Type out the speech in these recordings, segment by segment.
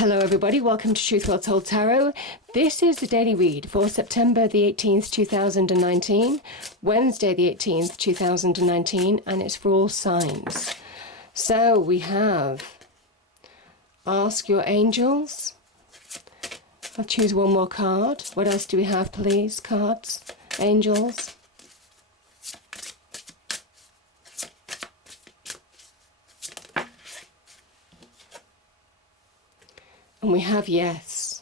Hello everybody, welcome to Truth Well Told Tarot. This is the daily read for September the 18th, 2019, Wednesday the 18th, 2019, and it's for all signs. So we have Ask Your Angels. I'll choose one more card. What else do we have, please? Cards, angels. And we have yes.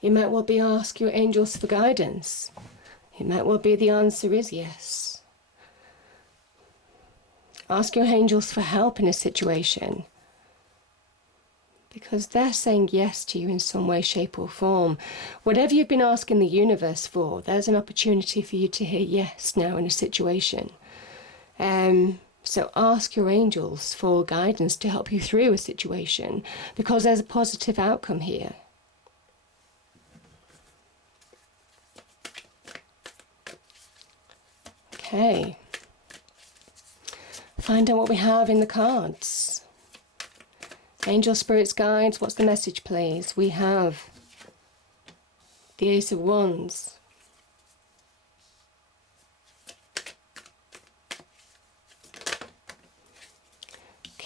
You might well be ask your angels for guidance. It might well be the answer is yes. Ask your angels for help in a situation, because they're saying yes to you in some way, shape or form. Whatever you've been asking the universe for, there's an opportunity for you to hear yes now in a situation. So ask your angels for guidance to help you through a situation, because there's a positive outcome here. Okay. Find out what we have in the cards. Angel, spirits, guides, what's the message, please? We have the Ace of Wands.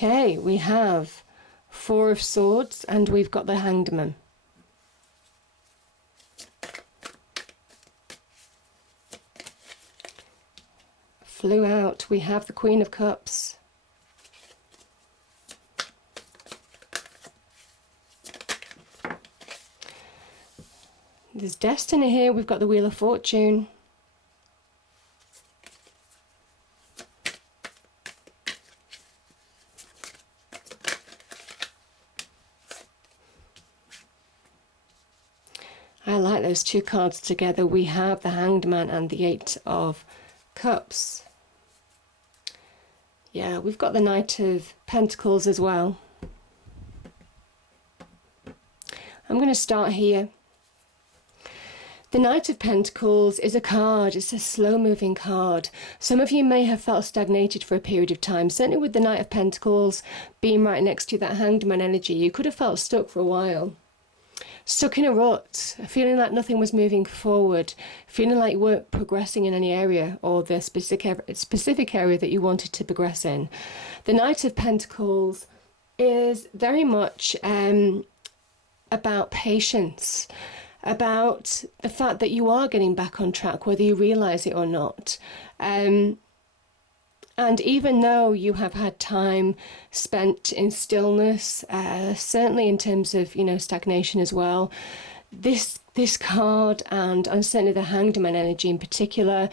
Okay, we have Four of Swords and we've got the Hanged Man. Flew out, we have the Queen of Cups. There's Destiny here, we've got the Wheel of Fortune. I like those two cards together. We have the Hanged Man and the Eight of Cups. Yeah, we've got the Knight of Pentacles as well. I'm going to start here. The Knight of Pentacles is a card, it's a slow-moving card. Some of you may have felt stagnated for a period of time. Certainly with the Knight of Pentacles being right next to that Hanged Man energy, you could have felt stuck for a while. Stuck in a rut, feeling like nothing was moving forward, feeling like you weren't progressing in any area or the specific area that you wanted to progress in. The Knight of Pentacles is very much about patience, about the fact that you are getting back on track, whether you realise it or not. And even though you have had time spent in stillness, certainly in terms of, stagnation as well, this card and certainly the Hanged Man energy in particular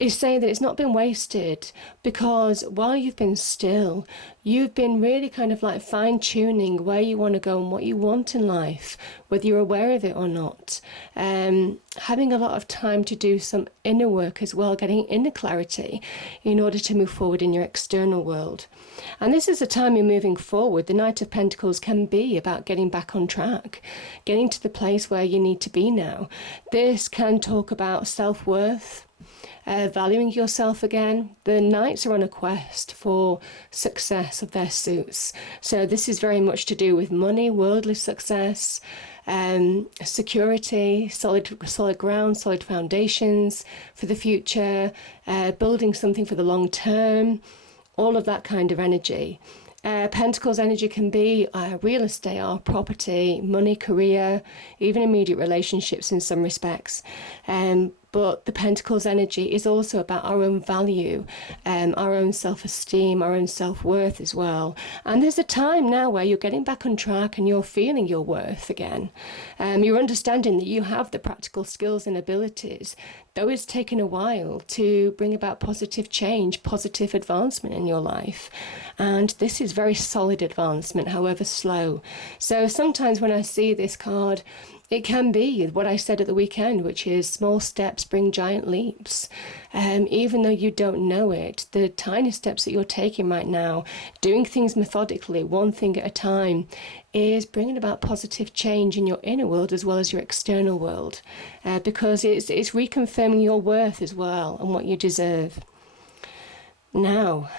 is saying that it's not been wasted, because while you've been still, you've been really kind of like fine-tuning where you want to go and what you want in life, whether you're aware of it or not. Having a lot of time to do some inner work as well, getting inner clarity in order to move forward in your external world. And this is the time you're moving forward. The Knight of Pentacles can be about getting back on track, getting to the place where you need to be now. This can talk about self-worth, valuing yourself again. The Knights are on a quest for success of their suits. So this is very much to do with money, worldly success, security, solid ground, solid foundations for the future, building something for the long term, all of that kind of energy. Pentacles energy can be real estate or property, money, career, even immediate relationships in some respects. But the Pentacles energy is also about our own value, our own self-esteem, our own self-worth as well. And there's a time now where you're getting back on track and you're feeling your worth again. You're understanding that you have the practical skills and abilities, though it's taken a while to bring about positive change, positive advancement in your life. And this is very solid advancement, however slow. So sometimes when I see this card, it can be what I said at the weekend, which is small steps bring giant leaps. Even though you don't know it, the tiny steps that you're taking right now, doing things methodically, one thing at a time, is bringing about positive change in your inner world as well as your external world, because it's reconfirming your worth as well and what you deserve. Now,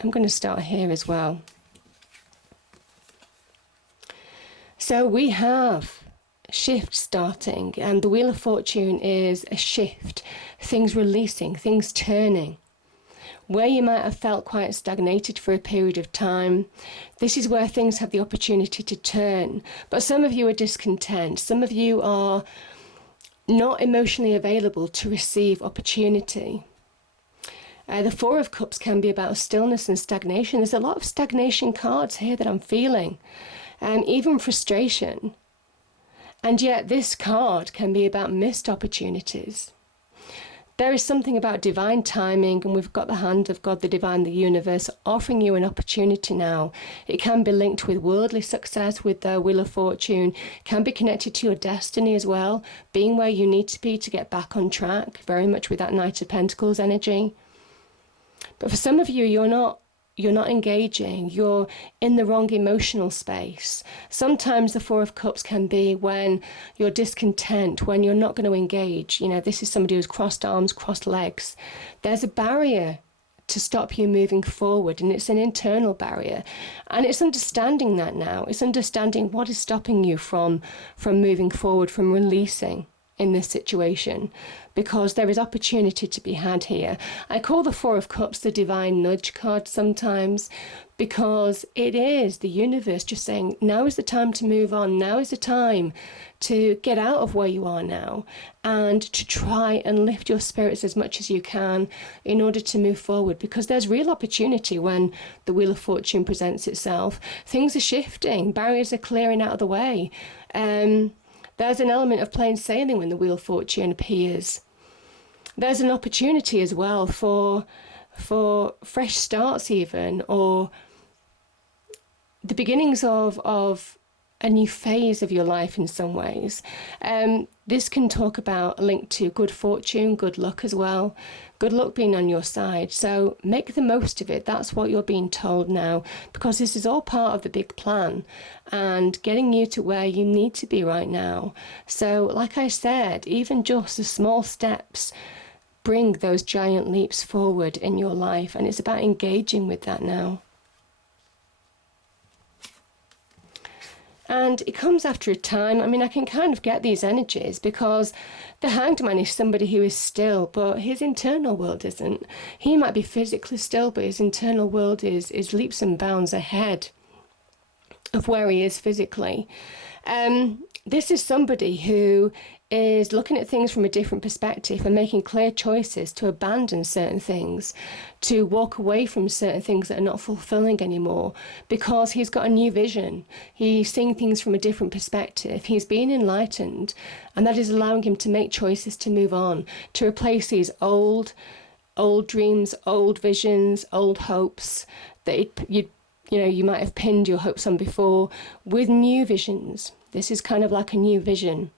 I'm going to start here as well. So we have shift starting, and the Wheel of Fortune is a shift, things releasing, things turning. Where you might have felt quite stagnated for a period of time, this is where things have the opportunity to turn. But some of you are discontent. Some of you are not emotionally available to receive opportunity. The Four of Cups can be about stillness and stagnation. There's a lot of stagnation cards here that I'm feeling, even frustration. And yet this card can be about missed opportunities. There is something about divine timing, and we've got the hand of God, the divine, the universe, offering you an opportunity now. It can be linked with worldly success, with the Wheel of Fortune. It can be connected to your destiny as well, being where you need to be to get back on track, very much with that Knight of Pentacles energy. But for some of you, you're not engaging, you're in the wrong emotional space. Sometimes the Four of Cups can be when you're discontent, when you're not going to engage. You know, this is somebody who's crossed arms, crossed legs. There's a barrier to stop you moving forward, and it's an internal barrier. And it's understanding that now. It's understanding what is stopping you from moving forward, from releasing in this situation, because there is opportunity to be had here. I call the Four of Cups the divine nudge card sometimes, because it is the universe just saying, now is the time to move on. Now is the time to get out of where you are now and to try and lift your spirits as much as you can in order to move forward, because there's real opportunity when the Wheel of Fortune presents itself. Things are shifting, barriers are clearing out of the way. There's an element of plain sailing when the Wheel of Fortune appears. There's an opportunity as well for fresh starts even, or the beginnings of a new phase of your life in some ways. This can talk about a link to good fortune, good luck as well. Good luck being on your side. So make the most of it. That's what you're being told now, because this is all part of the big plan and getting you to where you need to be right now. So like I said, even just the small steps bring those giant leaps forward in your life, and it's about engaging with that now. And it comes after a time. I mean, I can kind of get these energies because the Hanged Man is somebody who is still, but his internal world isn't. He might be physically still, but his internal world is leaps and bounds ahead of where he is physically. This is somebody who is looking at things from a different perspective and making clear choices to abandon certain things, to walk away from certain things that are not fulfilling anymore, because he's got a new vision. He's seeing things from a different perspective. He's being enlightened, and that is allowing him to make choices to move on, to replace these old dreams, old visions, old hopes that you might have pinned your hopes on before, with new visions. This is kind of like a new vision.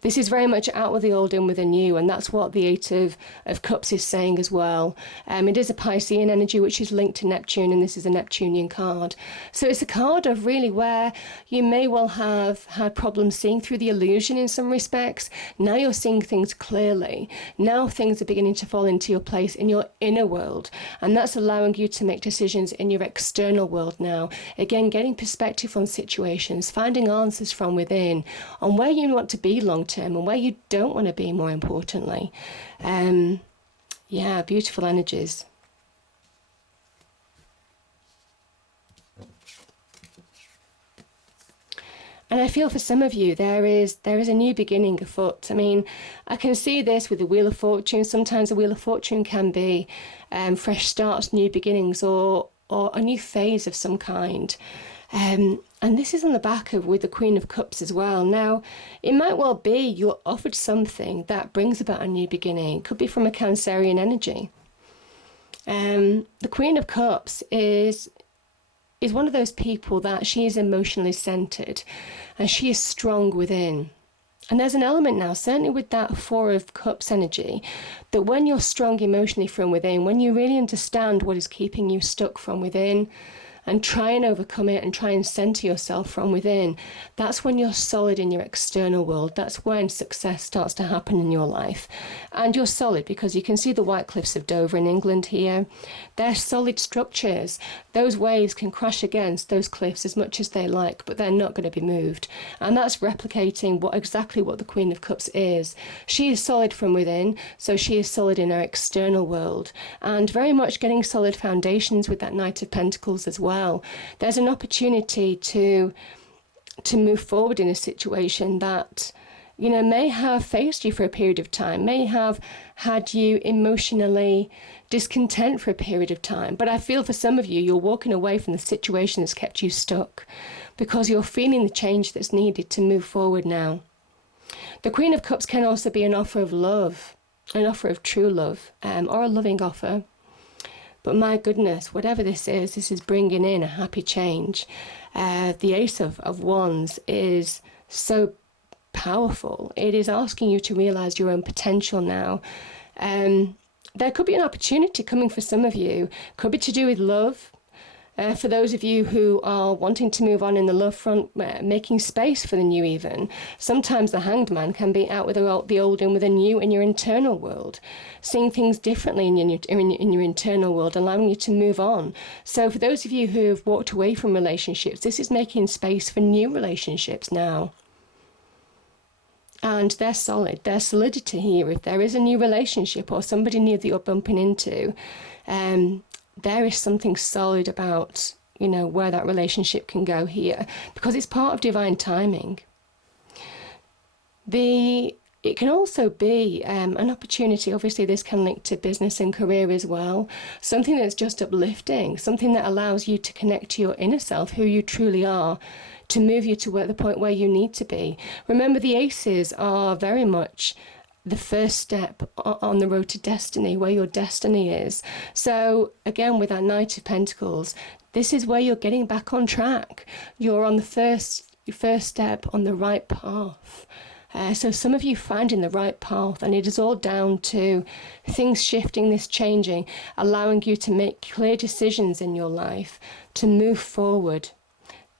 This is very much out with the old, in with the new, and that's what the Eight of Cups is saying as well. It is a Piscean energy, which is linked to Neptune, and this is a Neptunian card. So it's a card of really where you may well have had problems seeing through the illusion in some respects. Now you're seeing things clearly. Now things are beginning to fall into your place in your inner world, and that's allowing you to make decisions in your external world now. Again, getting perspective on situations, finding answers from within on where you want to be long term and where you don't want to be, more importantly. Yeah, beautiful energies. And I feel for some of you there is a new beginning afoot. I mean, I can see this with the Wheel of Fortune. Sometimes the Wheel of Fortune can be fresh starts, new beginnings, or a new phase of some kind. And this is on the back of with the Queen of Cups as well. Now, it might well be you're offered something that brings about a new beginning. It could be from a Cancerian energy. The Queen of Cups is one of those people that she is emotionally centered and she is strong within. And there's an element now, certainly with that Four of Cups energy, that when you're strong emotionally from within, when you really understand what is keeping you stuck from within, and try and overcome it and try and center yourself from within, that's when you're solid in your external world. That's when success starts to happen in your life. And you're solid because you can see the White Cliffs of Dover in England here. They're solid structures. Those waves can crash against those cliffs as much as they like, but they're not going to be moved. And that's replicating exactly what the Queen of Cups is. She is solid from within, so she is solid in her external world, and very much getting solid foundations with that Knight of Pentacles as well. There's an opportunity to move forward in a situation that, you know, may have faced you for a period of time, may have had you emotionally discontent for a period of time. But I feel for some of you, you're walking away from the situation that's kept you stuck because you're feeling the change that's needed to move forward now. The Queen of Cups can also be an offer of love, an offer of true love, or a loving offer. But my goodness, whatever this is bringing in a happy change. The Ace of Wands is so powerful. It is asking you to realize your own potential now. There could be an opportunity coming for some of you. Could be to do with love. For those of you who are wanting to move on in the love front, making space for the new even, sometimes the Hanged Man can be out with the old and with the new in your internal world, seeing things differently in your internal world, allowing you to move on. So for those of you who have walked away from relationships, this is making space for new relationships now. And they're solid. There's solidity here. If there is a new relationship or somebody new that you're bumping into, there is something solid about, you know, where that relationship can go here, because it's part of divine timing. It can also be an opportunity. Obviously, this can link to business and career as well. Something that's just uplifting, something that allows you to connect to your inner self, who you truly are, to move you to the point where you need to be. Remember, the aces are very much the first step on the road to destiny, where your destiny is. So again, with that Knight of Pentacles, this is where you're getting back on track. You're on the first step on the right path. So some of you finding the right path, and it is all down to things shifting, this changing, allowing you to make clear decisions in your life, to move forward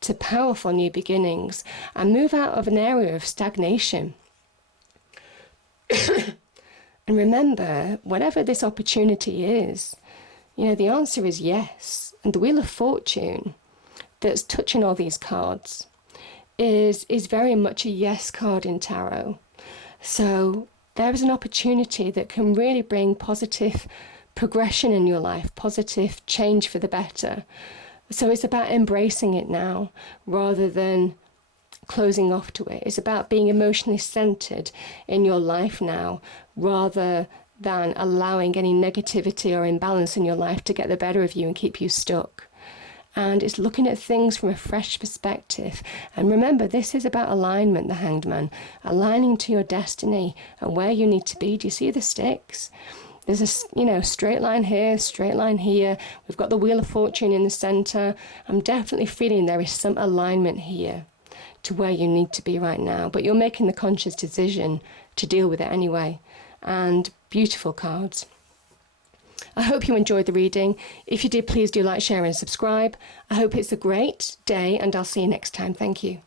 to powerful new beginnings and move out of an area of stagnation. And remember, whatever this opportunity is, you know, the answer is yes. And the Wheel of Fortune that's touching all these cards is very much a yes card in tarot. So there is an opportunity that can really bring positive progression in your life, positive change for the better. So it's about embracing it now rather than closing off to it. It's about being emotionally centered in your life now rather than allowing any negativity or imbalance in your life to get the better of you and keep you stuck. And it's looking at things from a fresh perspective. And remember, this is about alignment, the Hanged Man, aligning to your destiny and where you need to be. Do you see the sticks? There's a straight line here, straight line here. We've got the Wheel of Fortune in the center. I'm definitely feeling there is some alignment here to where you need to be right now. But you're making the conscious decision to deal with it anyway. And beautiful cards. I hope you enjoyed the reading. If you did, please do like, share and subscribe. I hope it's a great day, and I'll see you next time. Thank you.